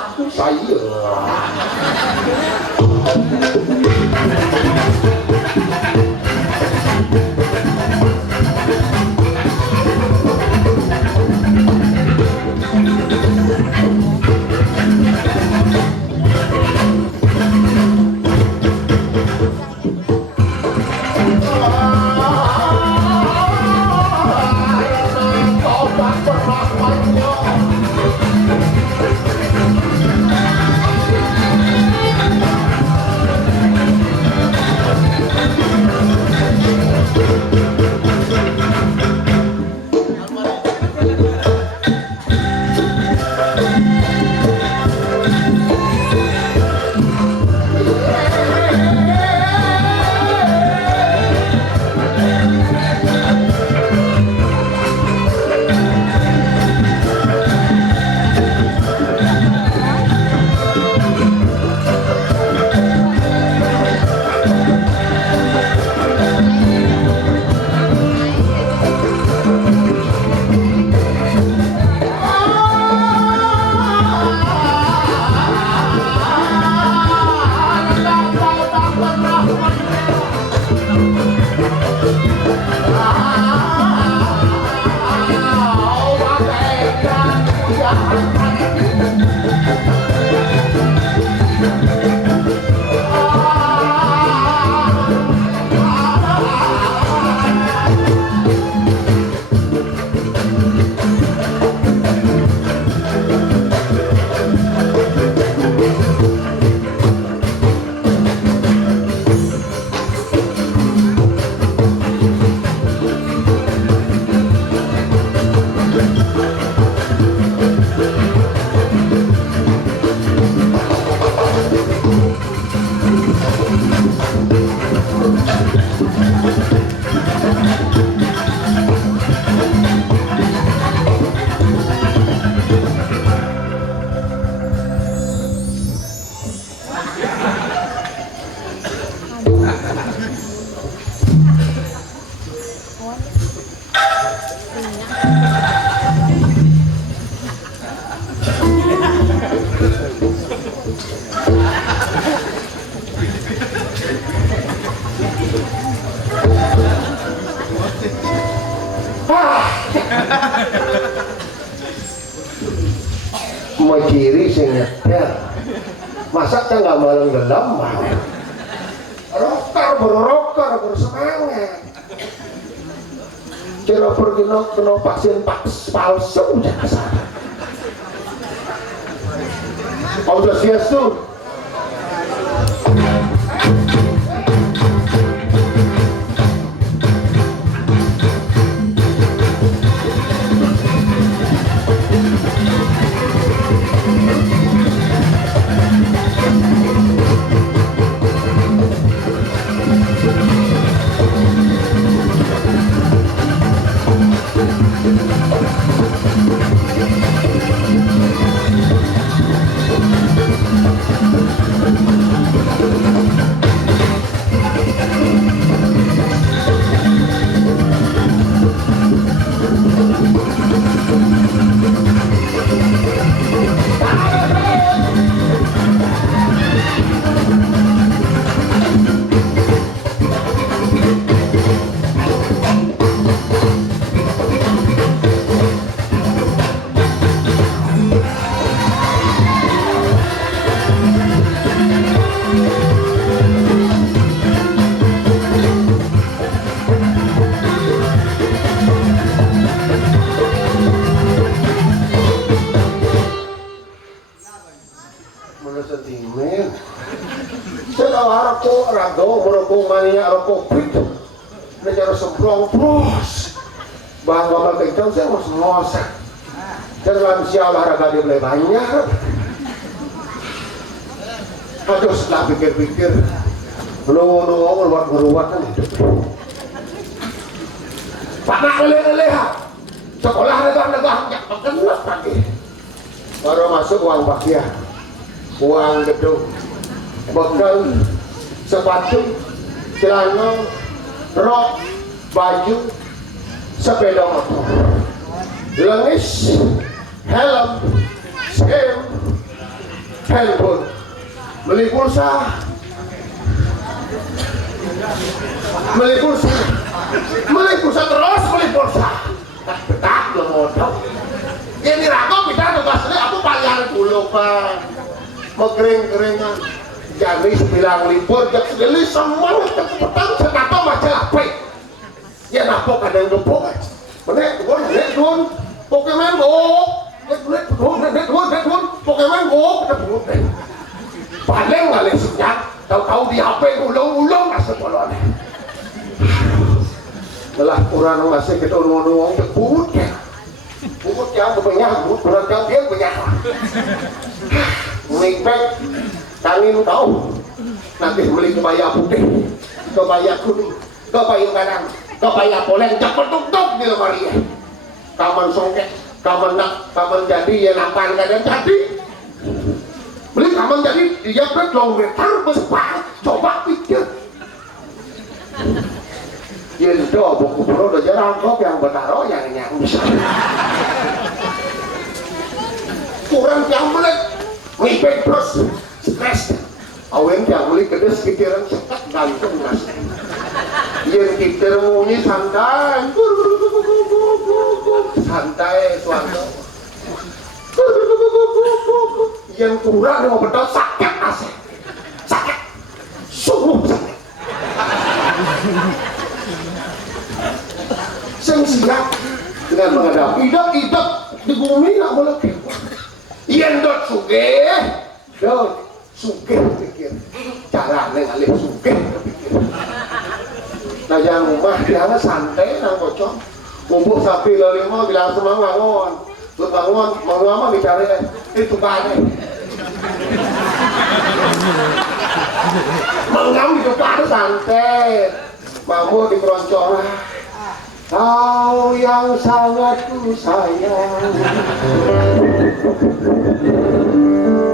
aku saya. Majiri sing nyetel masa kita nggak malam gelap rokar bersemangat kira pergi kena vaksin palsu jangan salah Allah Yesus. Negara semprong bros bang bapak kencang saya harus ngosak dalam siapa olahraga dia boleh banyak aduh setelah pikir-pikir ngeluar kan hidup panak leleh sekolah negah nggak kenapa lagi baru masuk uang pakaian uang gedung bekal sepatu celana rok, baju, sepeda motor, lengis, helm, skem, handphone, beli pulsa, terus beli pulsa. Betah lo modal. Ini rakop kita tugasnya aku bayar dulu Pak. Mau kering-keringan. Jadi sebilang libur, jadi semua petang sekata majalah P. Ya napok ada yang gepok. Menek dun, Pokemon Go. Pokemon Go, paling ngalih senyap. Tahu-tahu di HP ulung-ulung asal polon. Telah kurang masih kita ulung-ulung kebut ya. Bukut yang berbanyak, kurang yang dia banyak. Mikpek, kangin tahu. Nanti beli kebaya putih, kebaya kuning, kebaya kadang, kebaya poleng, cepet tuk-tuk di lemari. Kaman songket, kaman nak, kaman jadi ya nampan kadang jadi. Beli kaman jadi dia berlongretar besar, coba pikir. Itu buku pro udah jarang kok yang bertaruh yang bisa. Kurang yang beli, mipek terus stres. Awen yang beli kedes pikiran sekat gantung mas. Yang kita munyi santai, santai suatu. Yang kurang mau betul sakit asik, sakit, sungguh sakit. Sing siap dengan menghadapi hidup di bumi nggak boleh kewah. Yang dot sugih pikir caranya ngalih sugih pikir. Nah yang rumah dia santai nang kocok kumpul sapi lalu mau bilang semang bangun lu bangun mau lama bicara itu kane mengam itu kane santai mampu di keroncongan. Kau yang sangat ku sayang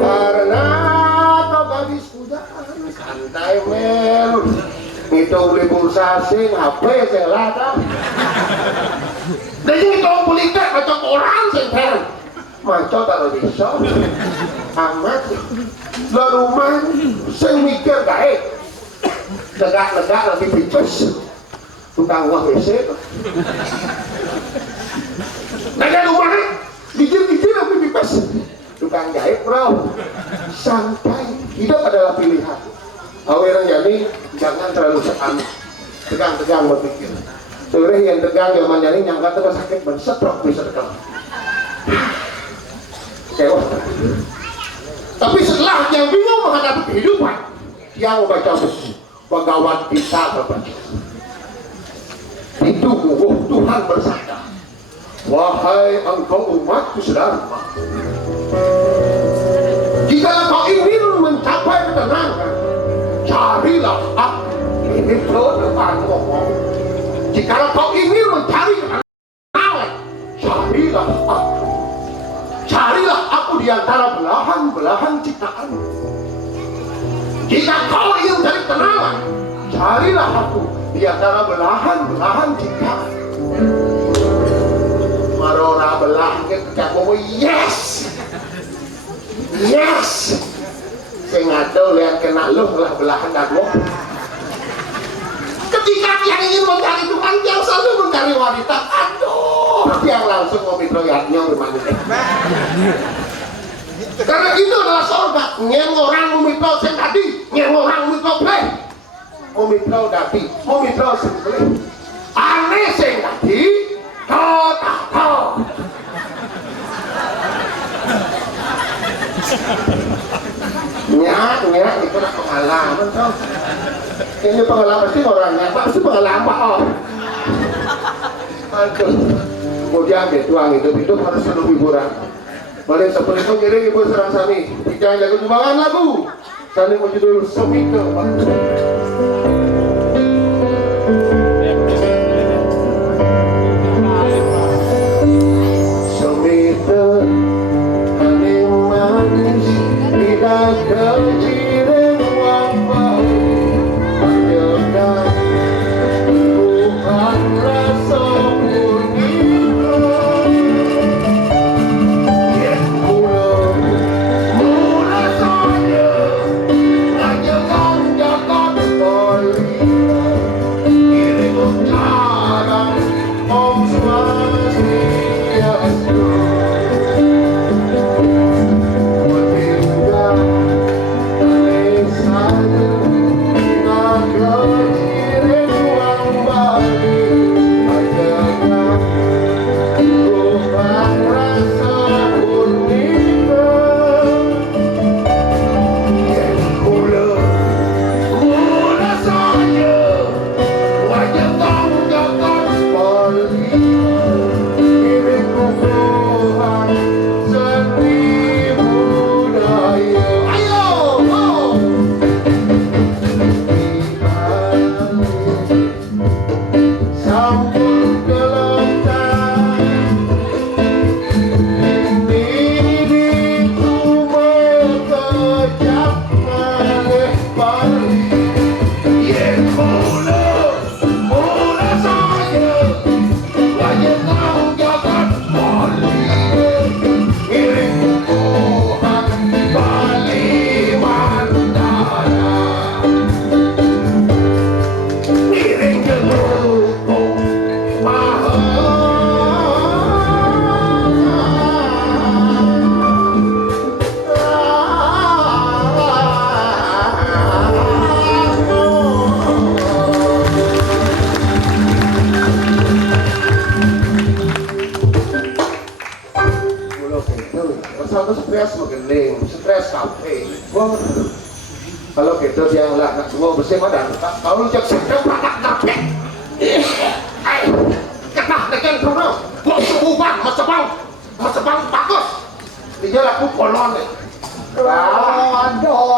karena kau gadis pujaan santai men itu beli pulsa sing HP selatan dan itu beli teh macam orang sing pen macam taruh di shop amat di rumah sing mikir gaib legak-legak lagi pipes tukang uang WC mereka rumahnya dijil-dijil tapi bebas tukang jahit bro santai hidup adalah pilihan aweran jadi jangan terlalu tegang-tegang berpikir sebenarnya yang tegang zaman jadi nyangka terus sakit bersetrok bisa tegang kewah tapi setelah yang bingung menghadapi kehidupan yang membaca buku Bhagavad Gita berbaca itu Tuhan bersabda, wahai engkau umatku sedang jika kau ingin mencapai ketenangan carilah aku ini depan ngomong jika kau ingin mencari ketenangan carilah aku di antara belahan-belahan ciptaan jika kau ingin mencari ketenangan carilah aku di antara belahan-belahan ciptaan. Marora belah ketika kamu yes. Saya nggak tahu lihat kena lu belahan dagu. Ketika yang ingin mencari Tuhan yang selalu mencari wanita, aduh, yang langsung mau mitroyatnya gimana deh. Karena itu adalah surga. Yang orang memitro yang tadi, yang orang memitro play. Memitro dati, memitro sembelih. Aneh sing tadi, Nyak, itu adalah pengalaman toh. Ini pengalaman sih orangnya, pasti pengalaman oh. Aduh, kemudian tuang hidup harus penuh hiburan. Balik seperti itu kiri ibu serang sami. Bicara lagu sumbangan lagu. Saling menjudul Semika. Semika, paling manis tidak kejiran wabah. Menjaga Tuhan rasa mula satu stres menggeling, stres kafe. Wah, kalau gitu dia lah nak semua bersih madan. Kalau cek sedang patak kafe. Kenapa dengan dulu? Kok sebuban, masa bang bagus. Dia laku kolon nih. Aduh,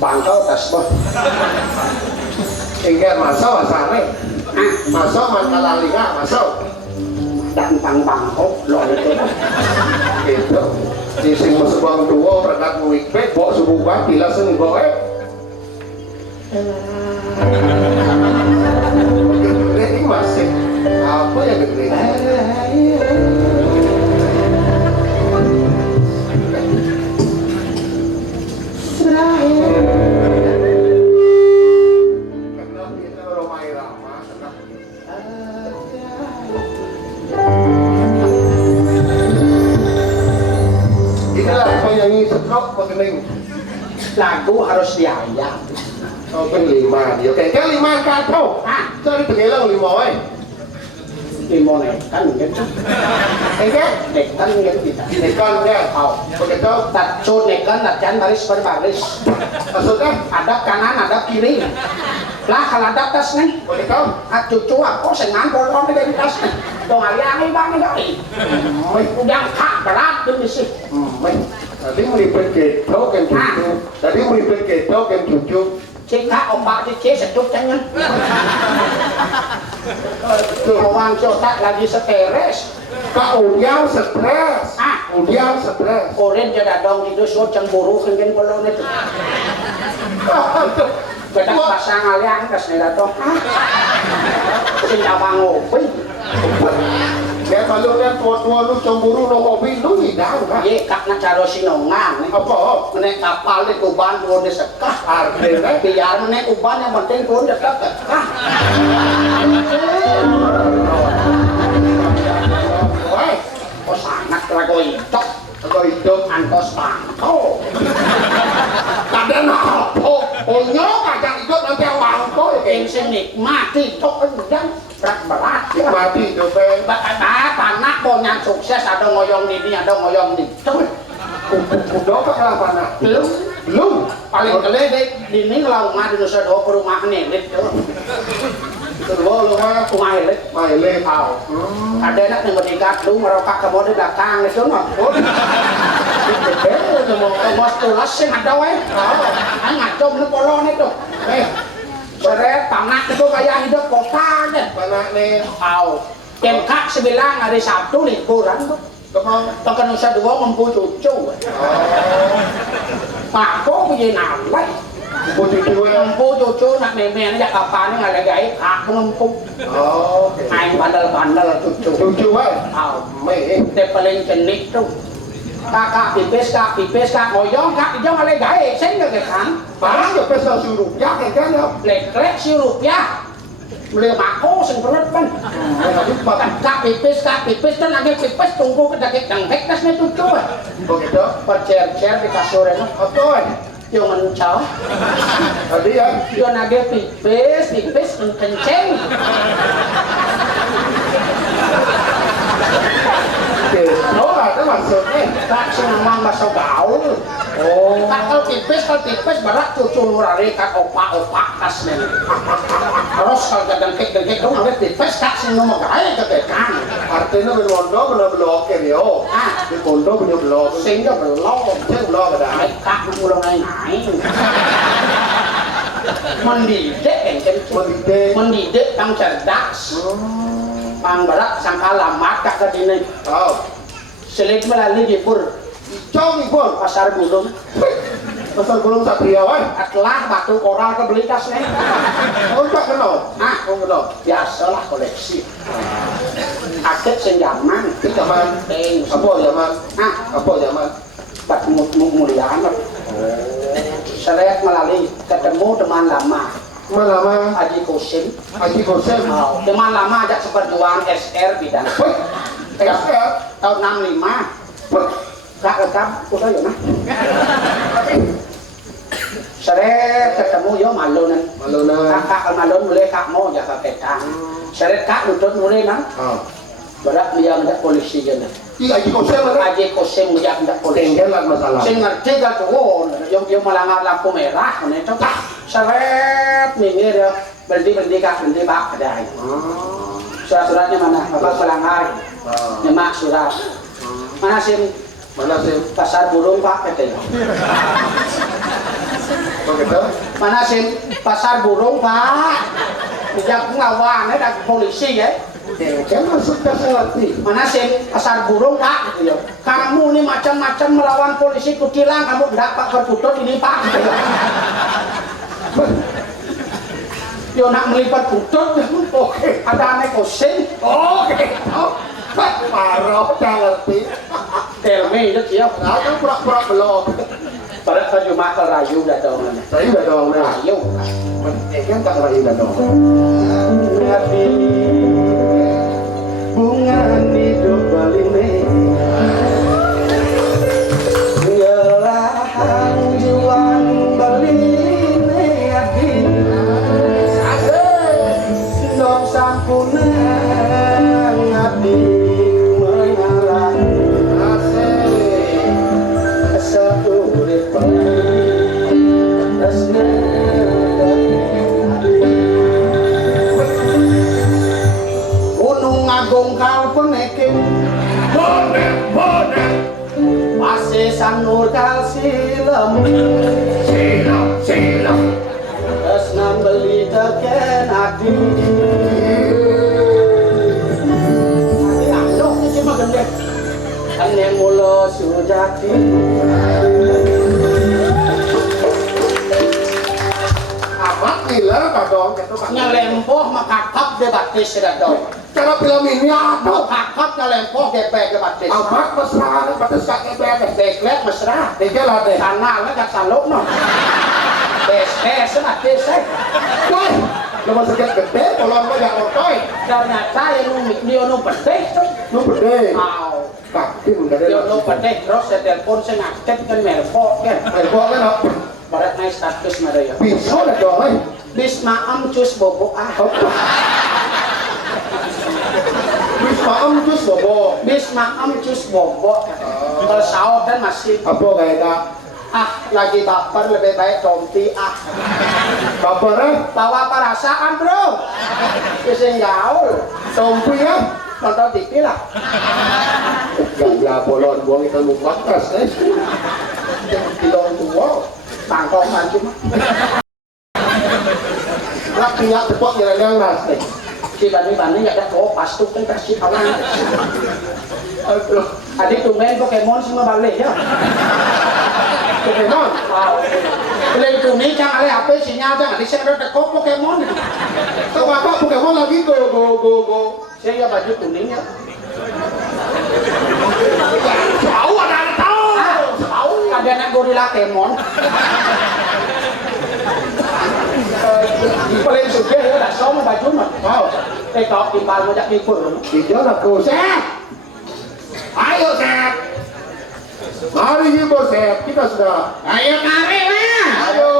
bangkau tas boh. Ingin masuk asane. Masuk mangkalalinga masuk. Tantang bangkok loh itu. Gitu. Di sing mesebang dua berangkat wikbek bawa subuhan bila seni bawa. Gede ini masih apa yang gede? Lagu harus diayam. Oh, lima dia. Oke, kan lima kantong. Cari pengelang lima wae. Lima nekan gitu. Enggak? Nekan gitu kita. Nekan ya. Oh, begitu. Tacut nekan, latihan baris berbaris. Maksudnya? Ada kanan, ada kiri. Lah kalau ada tas nih. Begitu. Cucu aku senang bolong dari tas nih. Dong ayam ini bang ini. Udah kak berat tuh sih. Tadi melipet keto kan cucu. Tadi melipet keto kan cucu. Cika ombak di sejuk jangan. Orang cotak lagi stres. Kak Udial stres. Udial stres. Oren jadi dong itu so cemburu kan belum itu. Bedak pasang aliang kesnya datang. Sing abang ngopi. Dia kalau lihat tua-tua lu cemburu no hobi lu hidang kan? Iya, kakna caro sinongan. Apa? Menek kapal di kuban turun di sekah. Artinya biar menek kuban yang penting turun di sekah. Woi, kok sangat lagu hidup. Lagu hidup antos bangko. Kadang apa? Onyo kadang hidup nanti yang bangko. Yang senikmati tok udang berat. Nikmati hidupnya. Panak punya sukses ada ngoyong ini, ada ngoyong ini. Udah apa kenapa nak? Belum. Paling kele deh, ini kalau nggak di Nusa Dua perumahan elit tuh. Kedua lu mah Rumah elit. Maile tahu. Ada anak yang berikat lu merokok ke bawah di belakang itu mah. Bos tulas sih ada weh. Ang ngacom lu polon itu. Seret panak itu kayak hidup kota aja. Panak nih. Tahu. Kemkak sebilang hari Sabtu liburan tuh. Kemang. Tengah Nusa Dua mempu cucu. Pak kok begini nalai. Mempu cucu nak meme aja kapan nggak ada gaya kak mempu. Oh. Main bandel-bandel cucu. Cucu weh. Tahu. Meh. Dia paling jenik tuh. Kakak pipis kak ngoyong kak dijong ada gaya. Saya nggak kan. Parang ya pesa suruh. Ya kan ya. Lek-lek si rupiah. beli mako sing berat kan kak pipis kan lagi pipis tunggu ke daging dangdek tasnya cucu begitu percer-cer di kasur itu apa yang mencau tadi ya dia lagi pipis kenceng itu ada maksudnya tak senang masuk gaul oh kalau tipis berat cucu nurari kan opak kasnya terus kalau dengkek dong harus tipis kak sing nomor gaya ketekan artinya bener-bener bener-bener yo di kondo bener-bener sehingga belum ada kak mulai naik mendidik yang cerdas pang berat sangka lamat kak kedini selit melalui dipur Cong Ibu, pasar burung Satria wae. atlah batu koral kebeli tasnya Oh, tak kenal. Kenal. biasalah koleksi akit sing zaman Itu zaman apa zaman? Apa zaman? bat muliaan seret melalui ketemu teman lama Lama Haji Kosim Haji Gosem. teman lama ajak seperjuangan SR bidang tahun 65 kak rekam udah ya nah seret ketemu yo malunan kakak malun mulai kak mau jaga petang seret kak lutut mulai nang berat dia mendak polisi je nah Iya Haji Gosem mana? Haji Kosim dia mendak polisi Tenggelan masalah. sing ngerti gak tuh yang dia melanggar lampu merah mana itu seret minggir ya berhenti kak berhenti pak ada surat-suratnya mana bapak melanggar nyemak surat mana sih pasar burung pak katanya Begitu? mana sih pasar burung pak bijak ngawan ada polisi ya Kan masuk ke ngerti. mana sih pasar burung pak gitu ya kamu ini macam-macam melawan polisi kutilang kamu tidak pak berputut ini pak gitu ya yo nak melipat putut oke ada aneh Kosim Oke. Parah, tak ngerti. telmi itu dia Nah, kan pura-pura belum. pada baju makal rayu udah dong Saya udah dong, nah. rayu Kan tak lagi udah dong. Nabi bunga hidup baline ngelahan juan baline adi dong sampuna ngabdi mengalah seurip resna Gunung Agung kalpeneking Bonek. Pase sanur kal silem Silam. Resna beli teken adi Adi ini cuma gendek Kan yang mula sujati Amat gila kadang gitu Pak. Nyelempoh makakap de batis sudah dong Cara film ini ada. Makakap nyelempoh gepek de batis Amat mesra pada sakit beres. Deklek mesra Tiga lah deh. Kanalnya gak saluk no Bes batis Wah, nomor sekian gede, kolon lo yang otoy. Ternyata yang dia nu pedih tuh Lu gede. Mau Kaki udah ada. dia nu pedih terus saya telepon saya ngaktif kan merpok kan Ayo kan apa? barat naik status mana ya Bisa lah dong, Bisma cus bobo Bisa cus bobo. Bisma cus bobo kalau sahur kan masih Apa kayak lagi baper lebih baik tompi kabarnya? bawa perasaan bro bisa gaul Tompi ya? nonton TV lah Gaya bolon buang kita lupa kas, Tilong tua. tangkongan cuma Nak pihak tepok yang nas nih. dibanding-banding ya ada pas tuh kan kasih awang Aduh, adik tuh main Pokemon semua balik ya Pokemon. beli itu nih jangan ada HP sinyal jangan di share teko Pokemon Kau apa Pokemon lagi go. saya ya baju kuning ya Tahu ada tahu. tahu ada anak gorila Kemon paling suka ya dah sama baju mah. Wow. Tekok timbal mo jak dikur. Hijau nak go Sep. Ayo Sep. Mari hibur Sep, kita sudah. Ayo kari lah. Ayo.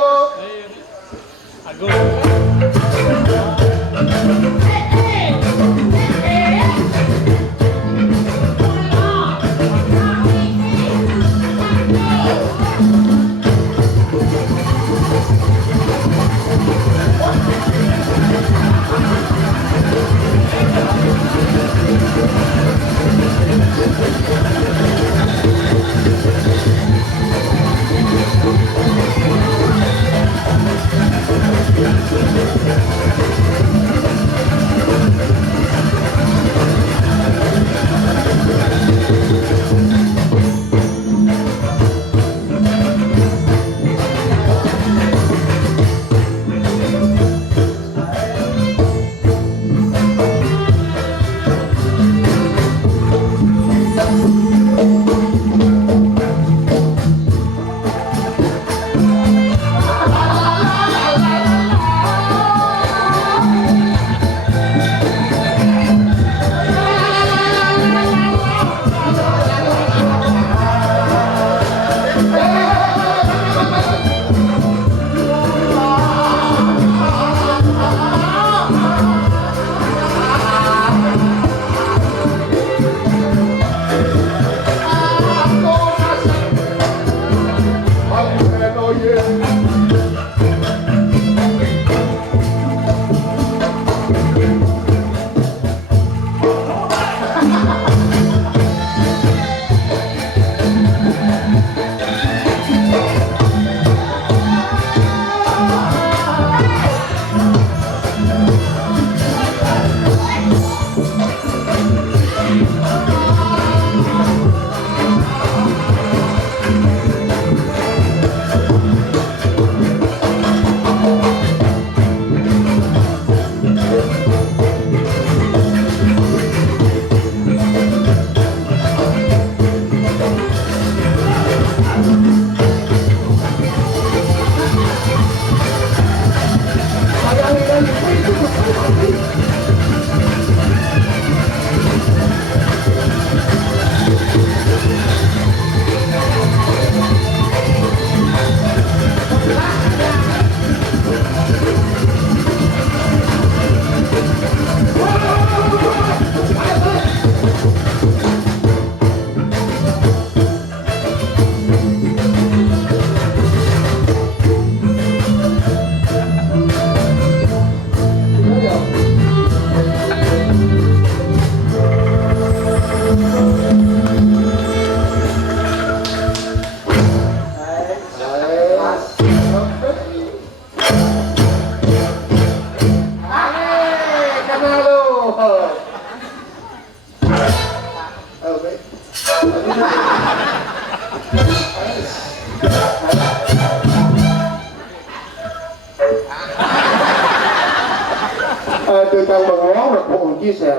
Từ trong bằng ngón là phụ chia sẻ.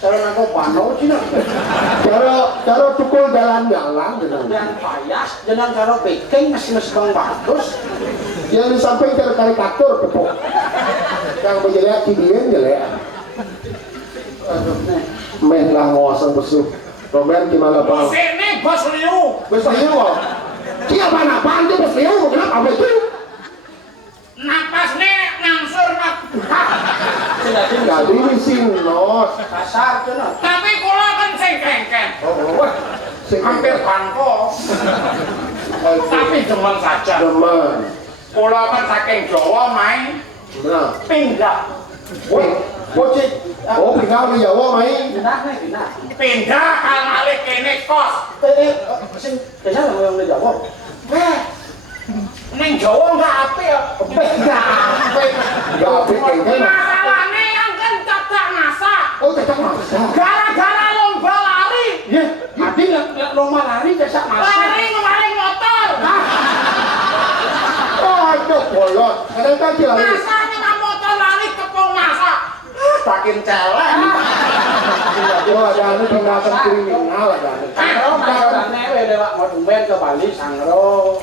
Cara nangkep bano cina. Cara tukul jalan-jalan dengan. Yang payas, jangan cara bikin masih bang bagus. Yang disampaikan cara karikatur tepuk. Yang berjelek cibirin jelek. Meh lah ngosong besuh. Romen gimana bang? Bos ini bos liu. Bos liu kok. Siapa apaan dia bos liu? Kenapa apa itu? Napas nih ngangsur nak. Jadi mesin nos. Kasar cina. Tapi kula kan sing kengken. Wah, Hampir bangko. Tapi demen saja. Demen. Kula kan saking Jawa main Nah, pindah. Bocik. oh pindah di Jawa main. Pindah nih, pindah. Pindah kal malih kene kos. Sing kayaknya yang di Jawa. Ning Jawa enggak apik. Pindah. Gak apik kayaknya. Masalahnya yang kan cacat masak. Oh tetap masak. Gara-gara lomba lari. Ya, tadi lomba lari jasa masuk. Lari ngemaling motor. Oh aduh bolot. Kadang kaki lagi. Masanya nggak motor lari kepung masak. Saking celek. Oh ada anu tindakan kriminal ada anu. Sangro, masalahnya dewa mau tumben ke Bali, Sangro.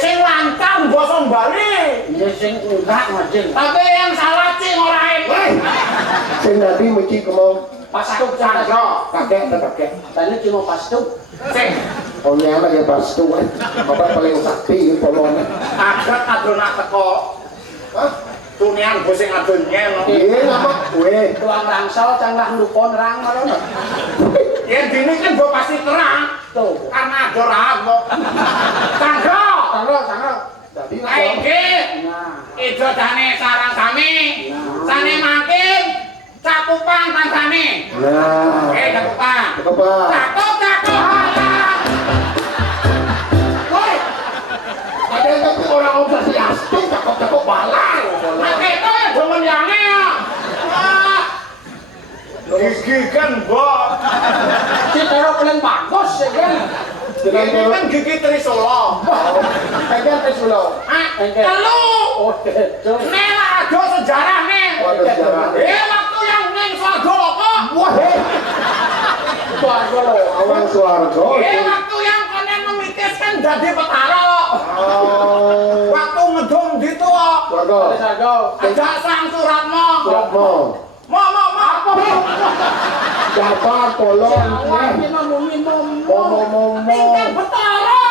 Sing lancar basa Bali. Ya sing enggak majeng. Tapi yang salah cing ora ente. Sing tadi mesti kemau Pastuk Sandro. kakek tetap kakek. Tadi cuma pastuk. Sing Oh nyana ya pastu kan. Bapak paling sakti polone. adat adonan teko. Hah? Tunian gue sing adon nyen. Iya ngapa? Weh. Tuang rangsel canglah ndukon rang ngono. Ya dini kan gue pasti terang. Tuh. Karena ada rahang kok. Sandro. Sangro. Tadi Aiki. Nah. Ijo dane sarang kami. Sane makin. Cakupan tangsane. Nah. Cakupan. Coba. Cakep. Woi. Ada yang tapi orang obsesi asli cakep balai. Nah itu ya demen yange ya. Wah. Gigi kan mbok. Si Tero paling bagus ya kan. Ini kan gigi Trisolo. Pengen pesulo. Telu. Oh, itu. Nih lah ada sejarah nih. Waduh sejarah. Waktu yang neng Swargo kok. Wah. Suarga lo. Awang Suargo. Waktu yang konen memitis kan jadi petaro. Oh. Waktu ngedong gitu kok. Suargo. Suarga. Ajak sang Suratmo. Suratmo. Mau apa? Jabar tolong. Ini Mau. Tinggal betara.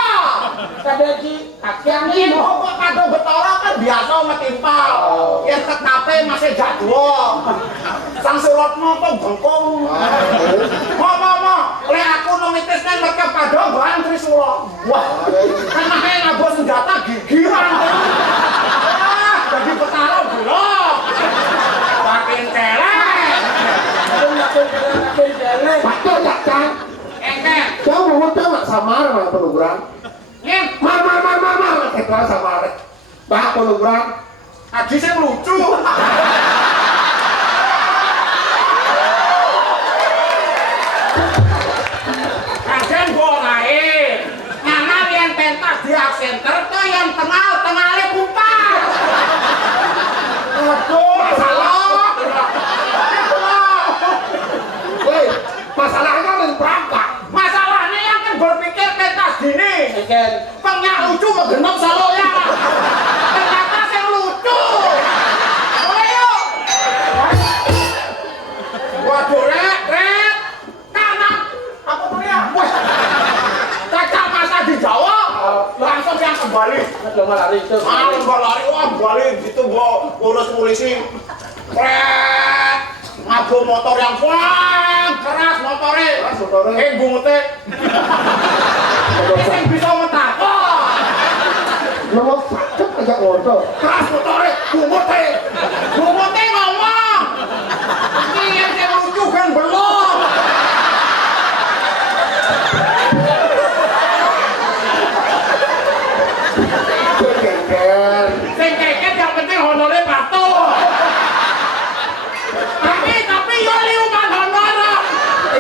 Kadeji kakian Ini ini. kok kado betara kan biasa metimpal. Yang tetape masih jadwal. Sang Suratmo kok bengkong. Mau. Lek aku nomitisnya mereka kado barang Trisula. Wah, kan makanya ngabur senjata gigiran. Jadi betara belum. Makin celek. Pakai tak cang. Engker. Jauh mau tak samar mah penuguran. Nih, Mar. Kita samar. Bah penuguran. Adi saya lucu. Kajian boleh. Mana yang pentas di center tuh yang tengah-tengahnya kumpar. Aduh, masalah. Woi, masalahnya dan perangkat. Masalahnya yang kan berpikir pentas gini. Ikan. Pengnya lucu menggenap saloya. Ternyata saya lucu. Boleh yuk. Waduh, Rek. Kanan. Apa punya? Wah. Caca masa di Jawa. Langsung yang kembali. Cuma lari itu. Mbak lari, wah balik gitu mbak urus polisi. Pret. Ngaku motor yang keras motornya. Bungutnya. Ini yang bisa mentakut. Nomor sakit aja ngotot. Keras motornya, bungutnya ngomong. Ini yang saya lucu kan belum. Sing keket yang penting honornya patuh. Tapi yo liuman honor.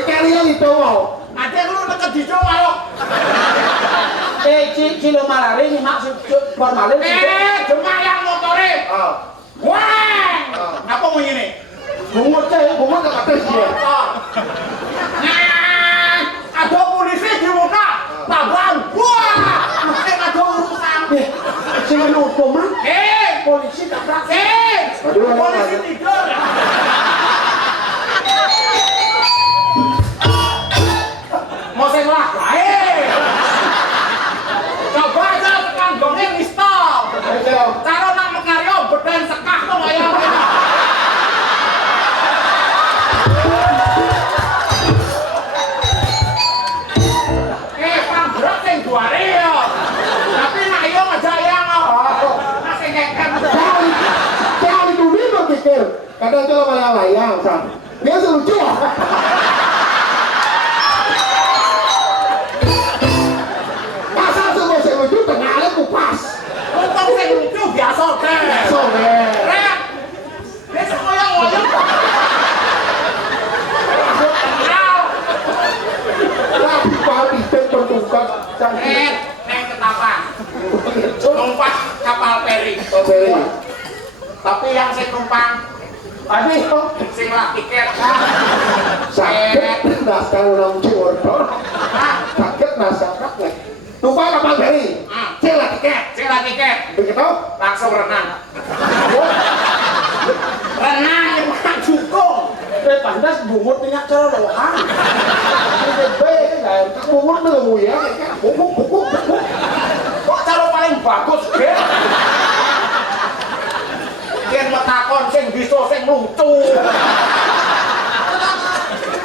Kalian itu mau. Ada lu deket di Jawa. Kilo malari ini maksud formalin. Cuma yang motornya. Wah, apa mau ini? Bungut ke atas dia. Nah, ada polisi di muka. Tabang, wah, masih ada urusan. Sing hukuman Polisi tabrak. Polisi tidur. Mau saya lah, coba aja tekan gongnya pistol. Cara nak mengario beden sekah tuh kayak. Panggrok sing duare yo. Tapi nak yo ngajak yang masih ngeken. Jangan dulu pikir. Kadang coba layang-layang, Sam. Dia lucu. Pasal semua saya lucu tengahnya kupas. Untung sing lucu biasa deh. Sore. Rek. Dia semua yang ngoyong. Tapi pagi bertukar. Neng ketapang. Numpak kapal feri. Beli. Tapi yang saya numpang sing lah tiket. Sakit naskah orang Ciwordon. Sakit naskah nih. Tumpah kapal feri. Sila tiket. Sing lah tiket. Begitu langsung renang. Renang yang makan jukung. Pantas bungut minyak cara lohan. Ini be kan Bungut nemu ya. Bubuk. Kok cara paling bagus, Gen? Gen metakon sing bisa sing lucu.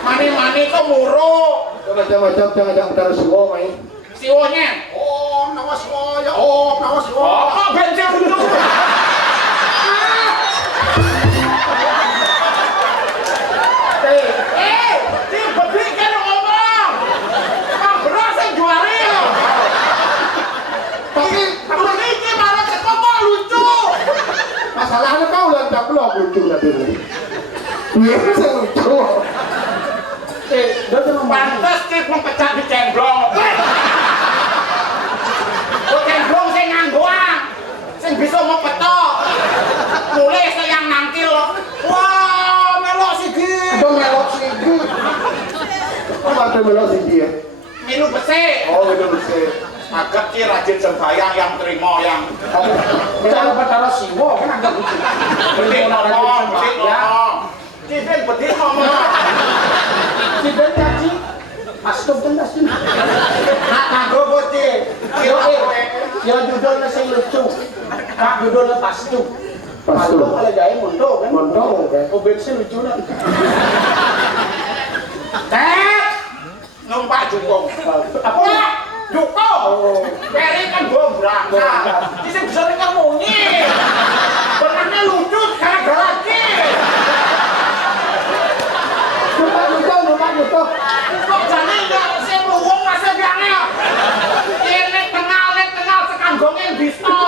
Mani-mani kok muruk. Jangan bentar siwo mai. Siwonya. Om nama siwo ya om nama siwo. Oh, bensin dulu. Ini bedik kan ngomong. Kang beras yang juari ya. Tapi Ini malah kok lucu. masalahnya kau lantak belum lucu tadi. Iya saya lucu. dia cuma Pantes Cip mempecah di cemblong. Kok cemblong sing nganggoang. Sing bisa mepetok. Mulai sayang nangkil. Wah, melok sigi. Dong melok sigi. Apa ada melok sigi ya? Milu besi. Oh itu bersih. Agak Ci rajin sembahyang yang terima yang. cara perkara siwo kan agak lucu. Bedik ngomong, bedik ngomong. Ci ben bedik ngomong. Si ben kaji masuk kan sih. Nak kanggo bocil. Ya judulnya sing lucu. Kak judulnya pastu. Pastu. Pastu kalau gaya mondo kan. Mondo, kan. Oh bensin lucu lah. Numpak jukung. Apa? Jukung. Peri kan berangkat. Ci sing bisa denger muni. Benarnya lucu gara-gara lagi. Lupa. Kok jane enggak sing luwung masih angel. Ini kenal sekanggongnya bisa.